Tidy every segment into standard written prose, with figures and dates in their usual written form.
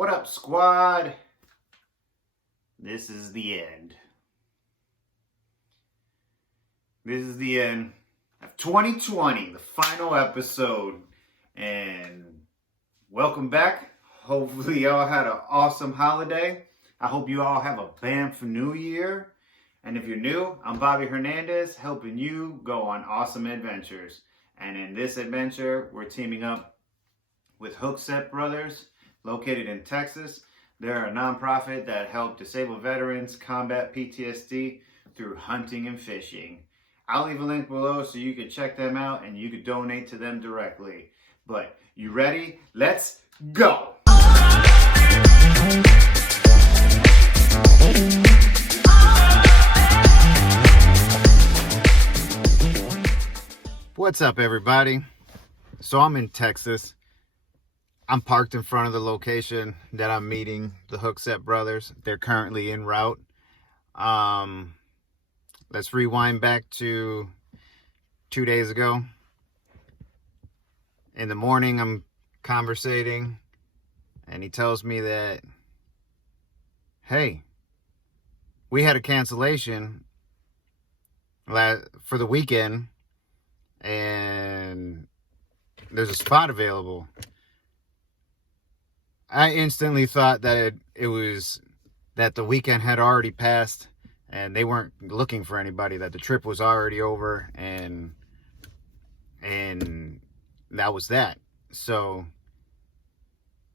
What up, squad? This is the end. This is the end of 2020, the final episode. And welcome back. Hopefully y'all had an awesome holiday. I hope you all have a bam for New Year. And if you're new, I'm Bobby Hernandez, helping you go on awesome adventures. And in this adventure, we're teaming up with Hookset Brothers, located in Texas. They're a nonprofit that help disabled veterans combat PTSD through hunting and fishing. I'll leave a link below so you can check them out and you can donate to them directly. But you ready? Let's go! What's up, everybody? So I'm in Texas. I'm parked in front of the location that I'm meeting the Hookset Brothers. They're currently en route. Let's rewind back to 2 days ago. In the morning, I'm conversating, and he tells me that, hey, we had a cancellation for the weekend, and there's a spot available. I instantly thought that it was that the weekend had already passed and they weren't looking for anybody, that the trip was already over, and that was that. So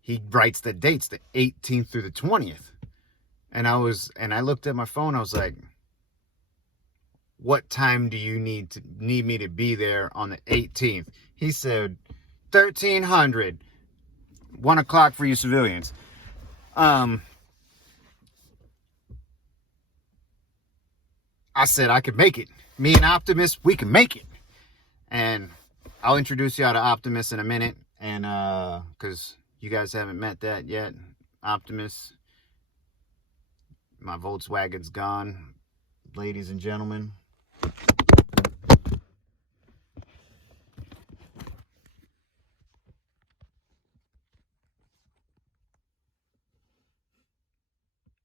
he writes the dates, the 18th through the 20th. And I looked at my phone, I was like, what time do you need me to be there on the 18th? He said 1300. 1 o'clock for you civilians. I said I could make it. Me and Optimus, we can make it. And I'll introduce y'all to Optimus in a minute. And because you guys haven't met that yet. Optimus, my Volkswagen's gone, ladies and gentlemen.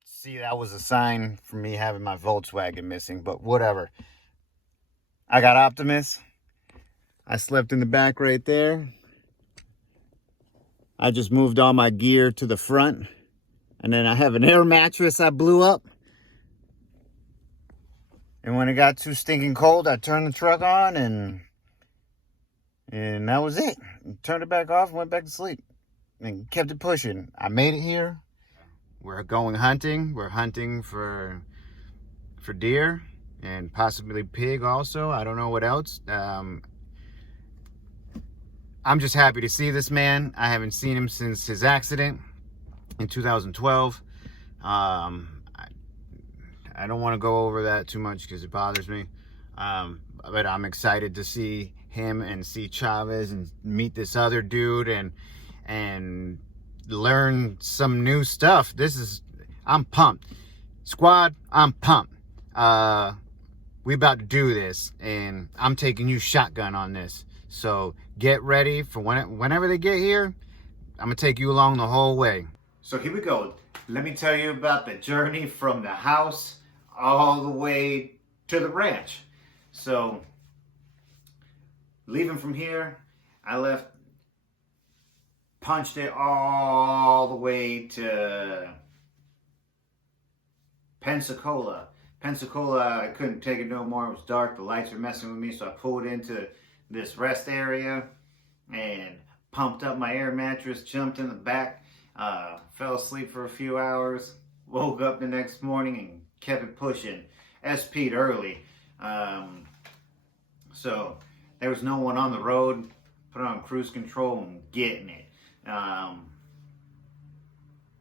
See, that was a sign for me having my Volkswagen missing, but whatever. I got Optimus. I slept in the back right there. I just moved all my gear to the front. And then I have an air mattress I blew up. And when it got too stinking cold, I turned the truck on and that was it. Turned it back off and went back to sleep. And kept it pushing. I made it here. We're going hunting. We're hunting for deer and possibly pig also. I don't know what else. I'm just happy to see this man. I haven't seen him since his accident in 2012. I don't want to go over that too much because it bothers me. But I'm excited to see him and see Chavez and meet this other dude and learn some new stuff. I'm pumped. Squad, I'm pumped. We about to do this, and I'm taking you shotgun on this. So get ready for whenever they get here, I'm gonna take you along the whole way. So here we go. Let me tell you about the journey from the house all the way to the ranch. So leaving from here, I left, punched it all the way to Pensacola. I couldn't take it no more. It was dark. The lights were messing with me. So I pulled into this rest area and pumped up my air mattress, jumped in the back, fell asleep for a few hours, woke up the next morning and kept it pushing. SP'd early. So there was no one on the road. Put on cruise control and getting it.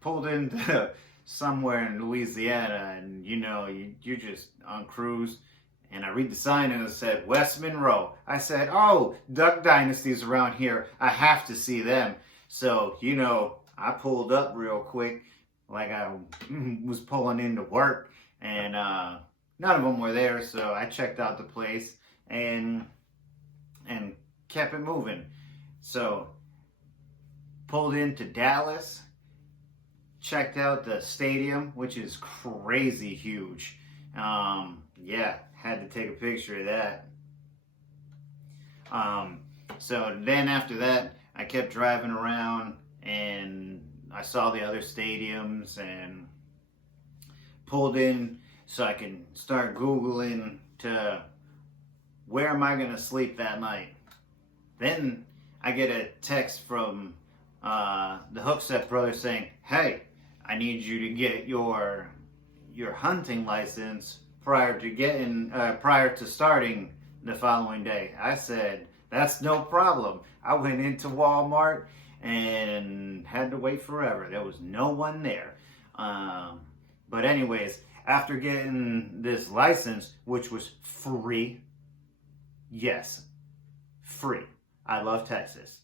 Pulled into somewhere in Louisiana, and you're just on cruise, and I read the sign and it said West Monroe. I said, oh, Duck Dynasty's around here, I have to see them. So I pulled up real quick like I was pulling into work, and none of them were there. So I checked out the place and kept it moving. So pulled into Dallas, checked out the stadium, which is crazy huge. Yeah, had to take a picture of that. So then after that, I kept driving around and I saw the other stadiums and pulled in so I can start Googling to where am I going to sleep that night. Then I get a text from the Hookset brothers saying, hey, I need you to get your hunting license prior to starting the following day. I said, that's no problem. I went into Walmart and had to wait forever. There was no one there. But anyways, after getting this license, which was free, yes, free. I love Texas.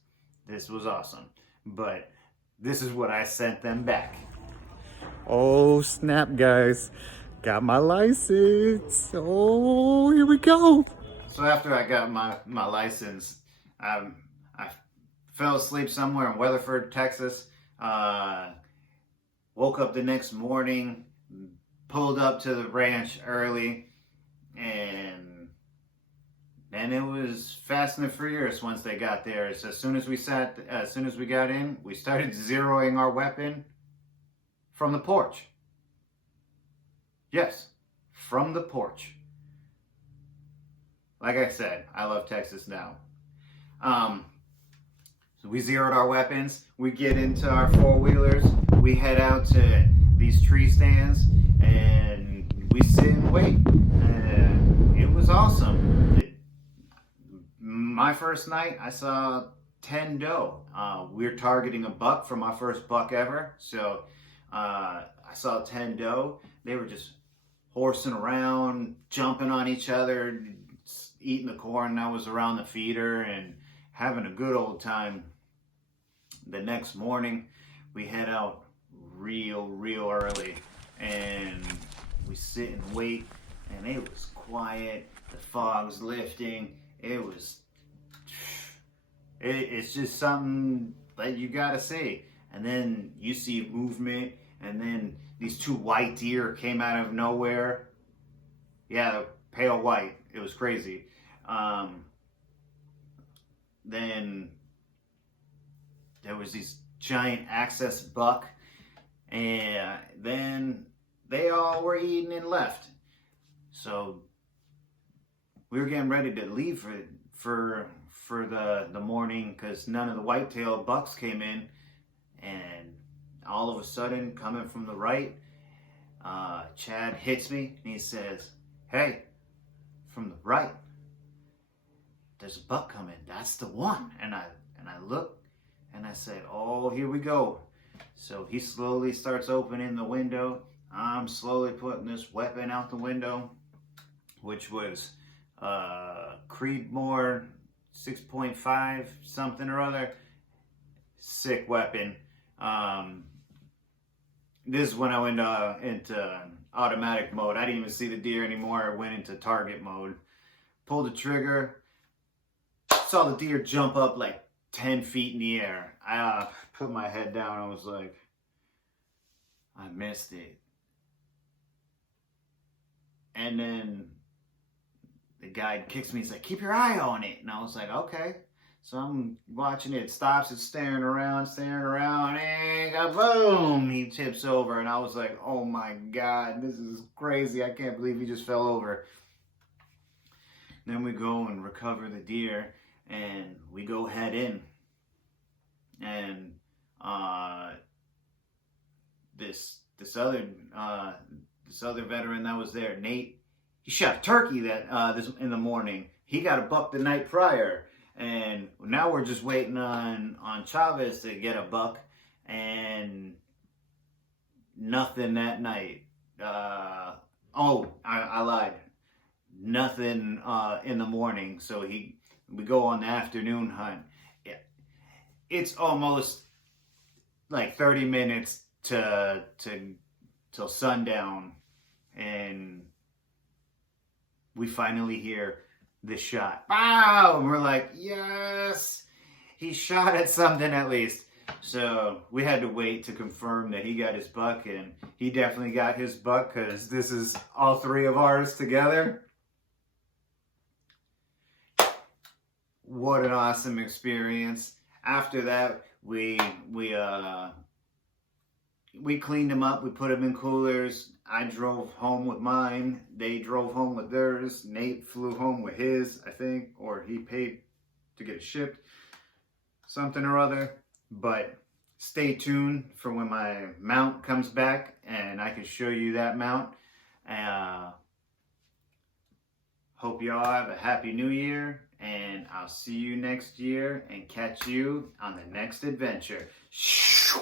This was awesome. But this is what I sent them back. Oh snap, guys. Got my license. Oh, here we go. So after I got my license, I fell asleep somewhere in Weatherford, Texas. Woke up the next morning, pulled up to the ranch early, and then it was fast and furious once they got there. So as soon as we got in, we started zeroing our weapon from the porch. Yes, from the porch. Like I said, I love Texas now. So we zeroed our weapons. We get into our four-wheelers. We head out to these tree stands and we sit and wait. It was awesome. My first night, I saw 10 doe. We're targeting a buck for my first buck ever. So I saw 10 doe. They were just horsing around, jumping on each other, eating the corn that was around the feeder and having a good old time. The next morning, we head out real early and we sit and wait, and it was quiet. The fog's lifting. It's just something that you gotta see. And then you see movement, and then these two white deer came out of nowhere. Yeah, pale white. It was crazy. Then there was these giant access buck, and then they all were eating and left. So we were getting ready to leave for the morning because none of the whitetail bucks came in, and all of a sudden, coming from the right, Chad hits me and he says, hey, from the right, there's a buck coming. That's the one. And I looked and I said, oh, here we go. So he slowly starts opening the window. I'm slowly putting this weapon out the window, which was Creedmoor 6.5 something or other. Sick weapon. This is when I went into automatic mode. I didn't even see the deer anymore. I went into target mode. Pulled the trigger. Saw the deer jump up like 10 feet in the air. I put my head down. I was like, I missed it. And then the guy kicks me. He's like, keep your eye on it. And I was like, okay. So I'm watching it. Stops. It's staring around. And boom, he tips over. And I was like, oh my God, this is crazy. I can't believe he just fell over. Then we go and recover the deer. And we go head in. And this other veteran that was there, Nate, he shot a turkey this in the morning. He got a buck the night prior. And now we're just waiting on Chavez to get a buck, and nothing that night. I lied. Nothing in the morning. So we go on the afternoon hunt. It's almost like 30 minutes till sundown, and we finally hear this shot. Wow! And we're like, yes! He shot at something at least. So we had to wait to confirm that he got his buck, and he definitely got his buck because this is all three of ours together. What an awesome experience. After that, we cleaned them up. We put them in coolers. I drove home with mine. They drove home with theirs. Nate flew home with his, I think, or he paid to get it shipped. Something or other. But stay tuned for when my mount comes back and I can show you that mount. Hope y'all have a happy new year, and I'll see you next year and catch you on the next adventure. Shoo!